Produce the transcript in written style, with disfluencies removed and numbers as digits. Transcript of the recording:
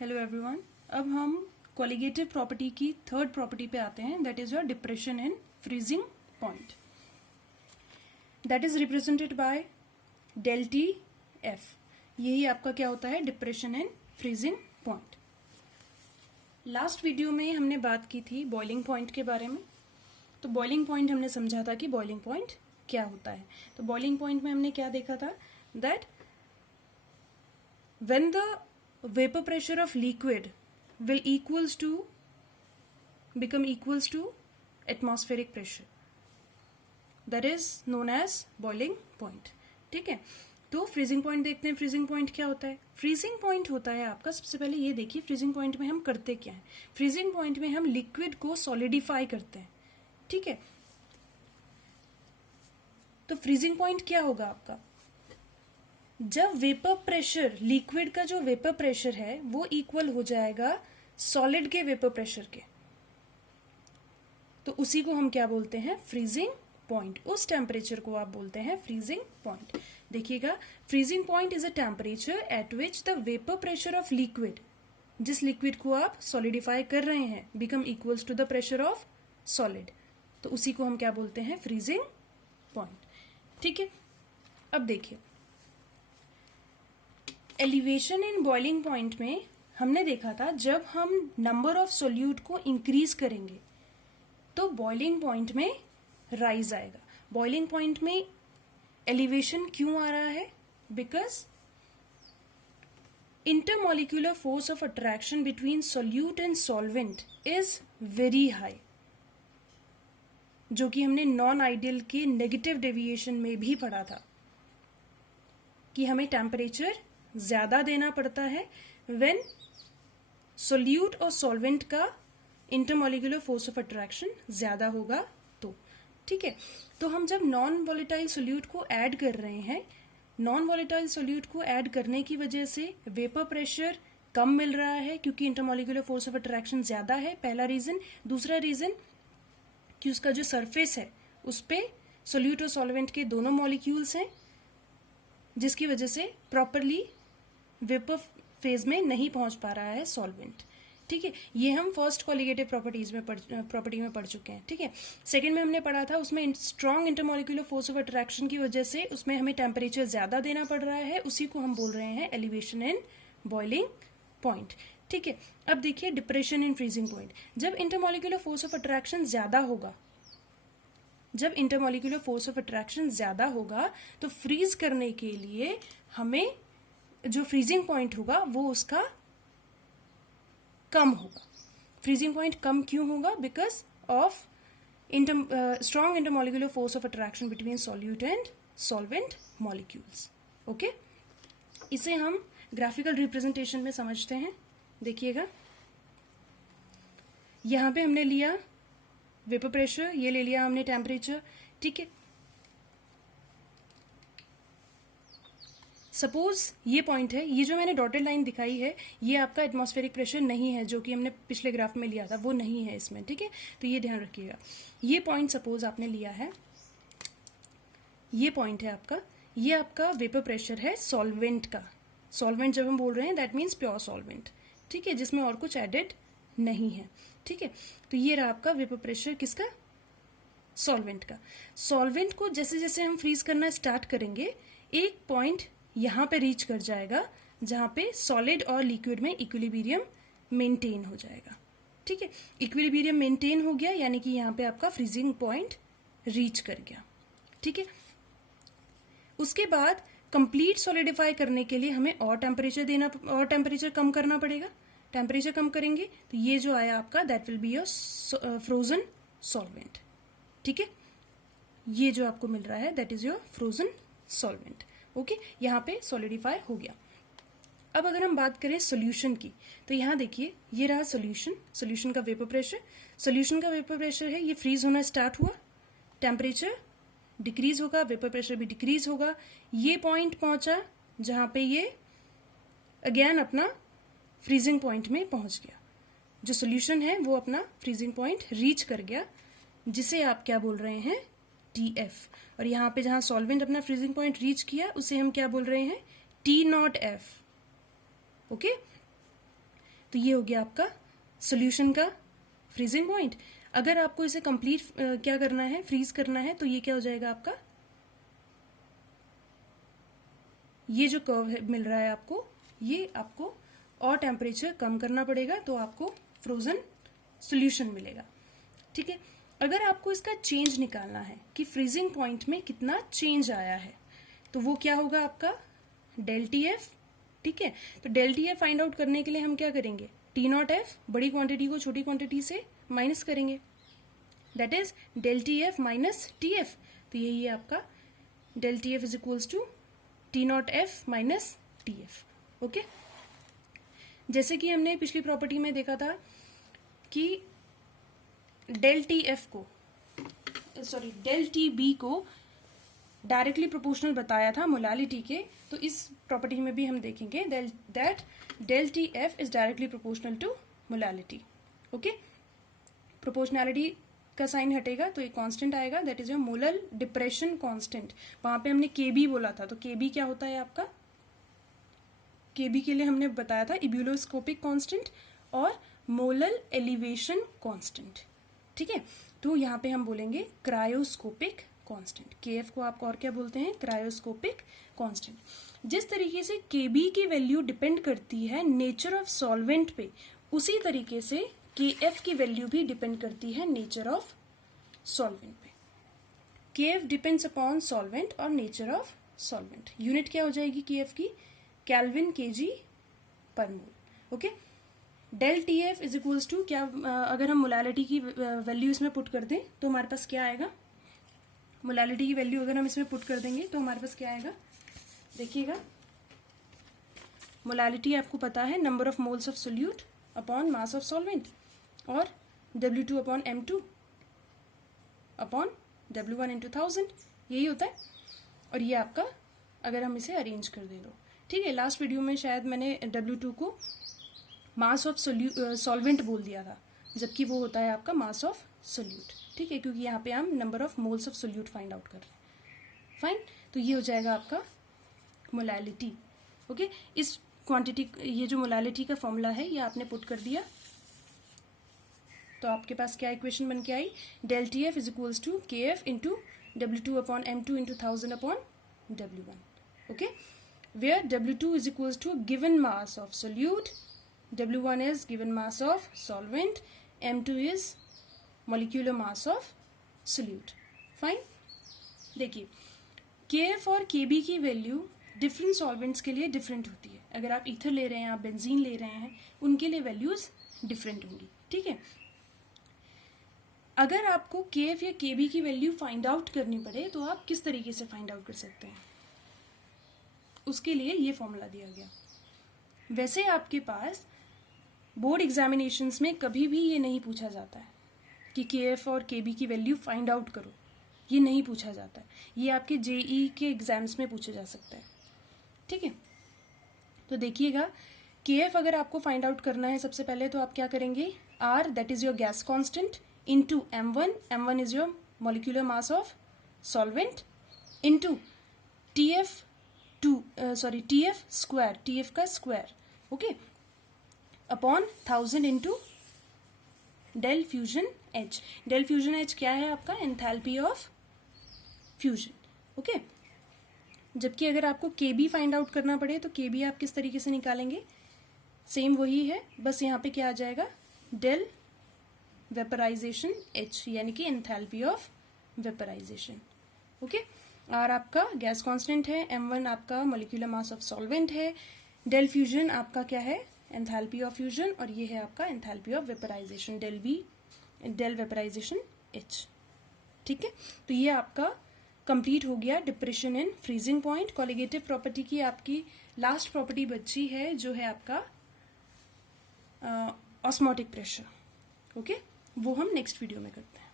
Hello everyone. अब हम colligative property की थर्ड प्रॉपर्टी पे आते हैं, that is your depression in freezing point. That is represented by del T F. यही आपका क्या होता है, depression in freezing point. Last video में हमने बात की थी बॉइलिंग पॉइंट के बारे में। तो बॉइलिंग पॉइंट हमने समझा था कि बॉइलिंग पॉइंट क्या होता है। तो बॉइलिंग पॉइंट में हमने क्या देखा था, that when the vapor pressure of liquid will become equals to atmospheric pressure, that is known as boiling point। ठीक है, तो फ्रीजिंग पॉइंट देखते हैं। फ्रीजिंग पॉइंट क्या होता है? फ्रीजिंग पॉइंट होता है आपका, सबसे पहले ये देखिए फ्रीजिंग पॉइंट में हम करते क्या है। फ्रीजिंग पॉइंट में हम लिक्विड को सॉलिडिफाई करते हैं। ठीक है, तो फ्रीजिंग पॉइंट क्या होगा आपका, जब वेपर प्रेशर, लिक्विड का जो वेपर प्रेशर है वो इक्वल हो जाएगा सॉलिड के वेपर प्रेशर के, तो उसी को हम क्या बोलते हैं, फ्रीजिंग पॉइंट। उस टेम्परेचर को आप बोलते हैं फ्रीजिंग पॉइंट। देखिएगा, freezing point is a temperature at which the vapour pressure of liquid, जिस लिक्विड को आप सॉलिडिफाई कर रहे हैं, become equals to the pressure of solid, तो उसी को हम क्या बोलते हैं, फ्रीजिंग पॉइंट। ठीक है, अब देखिए एलिवेशन इन बॉइलिंग पॉइंट में हमने देखा था, जब हम नंबर ऑफ सोल्यूट को इंक्रीज करेंगे तो बॉइलिंग पॉइंट में राइज आएगा। बॉइलिंग पॉइंट में एलिवेशन क्यों आ रहा है, because intermolecular force of attraction between solute and solvent is very high, जो कि हमने नॉन आइडियल के नेगेटिव डेविएशन में भी पढ़ा था कि हमें टेम्परेचर ज्यादा देना पड़ता है व्हेन सोल्यूट और सॉल्वेंट का इंटरमॉलिक्यूलर फोर्स ऑफ अट्रैक्शन ज्यादा होगा तो। ठीक है, तो हम जब नॉन वॉलेटाइल सोल्यूट को ऐड कर रहे हैं, नॉन वॉलेटाइल सोल्यूट को ऐड करने की वजह से वेपर प्रेशर कम मिल रहा है क्योंकि इंटरमॉलिक्यूलर फोर्स ऑफ अट्रैक्शन ज्यादा है, पहला रीजन। दूसरा रीजन कि उसका जो सरफेस है उस पे सोल्यूट और सॉल्वेंट के दोनों मॉलिक्यूल्स हैं, जिसकी वजह से प्रॉपरली वेपर फेज में नहीं पहुंच पा रहा है सॉल्वेंट। ठीक है, ये हम फर्स्ट कोलिगेटिव प्रॉपर्टी में पढ़ चुके हैं। ठीक है, सेकंड में हमने पढ़ा था, उसमें strong intermolecular force of attraction की वजह से उसमें हमें टेम्परेचर ज्यादा देना पड़ रहा है, उसी को हम बोल रहे हैं एलिवेशन इन बॉइलिंग पॉइंट। ठीक है, अब देखिए डिप्रेशन इन फ्रीजिंग पॉइंट। जब इंटरमॉलिक्यूलर फोर्स ऑफ अट्रैक्शन ज्यादा होगा, जब इंटरमॉलिक्यूलर फोर्स ऑफ अट्रैक्शन ज्यादा होगा तो फ्रीज करने के लिए हमें जो फ्रीजिंग पॉइंट होगा वो उसका कम होगा। फ्रीजिंग पॉइंट कम क्यों होगा, because of strong intermolecular force of attraction between solute and solvent molecules. Okay, इसे हम ग्राफिकल रिप्रेजेंटेशन में समझते हैं। देखिएगा, यहां पे हमने लिया वेपर प्रेशर, ये ले लिया हमने टेम्परेचर। ठीक है, सपोज ये पॉइंट है, ये जो मैंने डॉटेड लाइन दिखाई है ये आपका एटमॉस्फेरिक प्रेशर नहीं है, जो कि हमने पिछले ग्राफ में लिया था वो नहीं है इसमें। ठीक है, तो ये ध्यान रखिएगा। ये पॉइंट सपोज आपने लिया है, ये पॉइंट है आपका, ये आपका वेपर प्रेशर है सॉल्वेंट का। सॉल्वेंट जब हम बोल रहे हैं दैट मीन्स प्योर सॉल्वेंट। ठीक है, जिसमें और कुछ एडेड नहीं है। ठीक है, तो ये रहा आपका वेपर प्रेशर किसका, सॉल्वेंट का। सॉल्वेंट को जैसे जैसे हम फ्रीज करना स्टार्ट करेंगे, एक पॉइंट यहां पे रीच कर जाएगा जहां पे सॉलिड और लिक्विड में इक्विलिब्रियम मेंटेन हो जाएगा। ठीक है, इक्विलिब्रियम मेंटेन हो गया यानी कि यहां पे आपका फ्रीजिंग पॉइंट रीच कर गया। ठीक है, उसके बाद कंप्लीट सॉलिडिफाई करने के लिए हमें और टेम्परेचर कम करना पड़ेगा। टेम्परेचर कम करेंगे तो ये जो आया आपका that will be your frozen solvent. ठीक है, ये जो आपको मिल रहा है that is your frozen solvent. Okay, यहाँ पे सॉलिडिफाई हो गया। अब अगर हम बात करें सोल्यूशन की, तो यहाँ देखिए ये रहा सोल्यूशन, सोल्यूशन का वेपर प्रेशर। सोल्यूशन का वेपर प्रेशर है, ये फ्रीज होना स्टार्ट हुआ, टेम्परेचर डिक्रीज होगा, वेपर प्रेशर भी डिक्रीज होगा। ये पॉइंट पहुंचा जहां पे ये अगेन अपना फ्रीजिंग पॉइंट में पहुंच गया। जो सोल्यूशन है वो अपना फ्रीजिंग पॉइंट रीच कर गया, जिसे आप क्या बोल रहे हैं, TF। और यहाँ पे जहां सॉल्वेंट अपना फ्रीजिंग पॉइंट रीच किया उसे हम क्या बोल रहे हैं, T0F। ओके, तो ये हो गया आपका सोल्यूशन का फ्रीजिंग पॉइंट। अगर आपको इसे कंप्लीट क्या करना है, फ्रीज करना है, तो ये क्या हो जाएगा आपका, ये जो कर्व मिल रहा है आपको, ये आपको और टेम्परेचर कम करना पड़ेगा तो आपको फ्रोजन सोल्यूशन मिलेगा। ठीक है, अगर आपको इसका चेंज निकालना है कि फ्रीजिंग पॉइंट में कितना चेंज आया है, तो वो क्या होगा आपका डेल टी एफ। ठीक है, तो del T F find out करने के लिए हम क्या करेंगे, टी नॉट एफ, बड़ी क्वांटिटी को छोटी क्वांटिटी से माइनस करेंगे, that is del T F minus T F. तो यही है आपका del T F is equals to T naught F minus T F. Okay, जैसे कि हमने पिछली प्रॉपर्टी में देखा था कि डेल टी एफ को, सॉरी डेल टी बी को डायरेक्टली प्रोपोर्शनल बताया था मोलालिटी के, तो इस प्रॉपर्टी में भी हम देखेंगे that del T F is directly proportional to molality. Okay, proportionality का साइन हटेगा तो एक कांस्टेंट आएगा, that is your molar depression constant. वहां पे हमने के बी बोला था, तो के बी क्या होता है आपका, के बी के लिए हमने बताया था इब्यूलोस्कोपिक कांस्टेंट और मोलर एलिवेशन कांस्टेंट। ठीक है, तो यहाँ पे हम बोलेंगे क्रायोस्कोपिक कांस्टेंट। के एफ को आप और क्या बोलते हैं, क्रायोस्कोपिक कांस्टेंट। जिस तरीके से के बी की वैल्यू डिपेंड करती है नेचर ऑफ सॉल्वेंट पे, उसी तरीके से के एफ की वैल्यू भी डिपेंड करती है नेचर ऑफ सॉल्वेंट पे। K F depends upon solvent और नेचर ऑफ सॉल्वेंट। यूनिट क्या हो जाएगी के एफ की, केल्विन केजी पर mole. Okay, del T F is equals to क्या, अगर हम मोलालिटी की वैल्यू इसमें पुट कर दें तो हमारे पास क्या आएगा, मोलालिटी की वैल्यू अगर हम इसमें पुट कर देंगे तो हमारे पास क्या आएगा, देखिएगा मोलालिटी आपको पता है number of moles of solute upon mass of solvent, और W2 upon M2 upon W1 into 1000, यही होता है। और ये आपका अगर हम इसे अरेंज कर दें तो ठीक है। लास्ट वीडियो में शायद मैंने W2 को मास ऑफ सॉल्वेंट बोल दिया था, जबकि वो होता है आपका मास ऑफ सोल्यूट। ठीक है, क्योंकि यहाँ पे हम number of moles of solute find out कर रहे हैं। फाइन, तो ये हो जाएगा आपका मोलालिटी। ओके, इस क्वांटिटी, ये जो मोलालिटी का फॉर्मूला है ये आपने पुट कर दिया, तो आपके पास क्या इक्वेशन बन के आई, del T F is equals to K F into W2 upon M2 into 1000 upon W1। Okay, where W2 is equals to given mass of solute, W1 is given mass of solvent, M2 is molecular mass of solute. Fine. देखिए KF और KB की value different solvents के लिए different होती है। अगर आप ether ले रहे हैं, आप बेंजीन ले रहे हैं, उनके लिए वैल्यूज डिफरेंट होंगी। ठीक है, अगर आपको KF या KB की वैल्यू फाइंड आउट करनी पड़े तो आप किस तरीके से फाइंड आउट कर सकते हैं, उसके लिए ये फॉर्मूला दिया गया। वैसे आपके पास बोर्ड एग्जामिनेशंस में कभी भी ये नहीं पूछा जाता है कि KF और KB की वैल्यू फाइंड आउट करो, ये नहीं पूछा जाता है। ये आपके JEE के एग्जाम्स में पूछा जा सकता है। ठीक है, तो देखिएगा KF अगर आपको फाइंड आउट करना है सबसे पहले तो आप क्या करेंगे, R that is your gas constant into M1 is your molecular mass of solvent into TF square, TF का square, okay, upon 1000 into del fusion H। Del fusion H क्या है आपका, एंथैल्पी ऑफ फ्यूजन। ओके, जबकि अगर आपको KB find out करना पड़े तो KB आप किस तरीके से निकालेंगे, सेम वही है, बस यहाँ पे क्या आ जाएगा, डेल वेपराइजेशन H, यानी कि enthalpy of vaporisation. Okay, R आपका गैस कांस्टेंट है, M1 आपका मॉलिक्यूलर मास ऑफ सॉल्वेंट है, डेल फ्यूजन आपका क्या है, एंथैल्पी ऑफ फ्यूजन, और ये है आपका enthalpy of vaporisation, del vaporisation H। ठीक है, तो ये आपका कंप्लीट हो गया depression in freezing point. Colligative property की आपकी लास्ट प्रॉपर्टी बची है जो है आपका ऑस्मोटिक प्रेशर। ओके, वो हम नेक्स्ट वीडियो में करते हैं।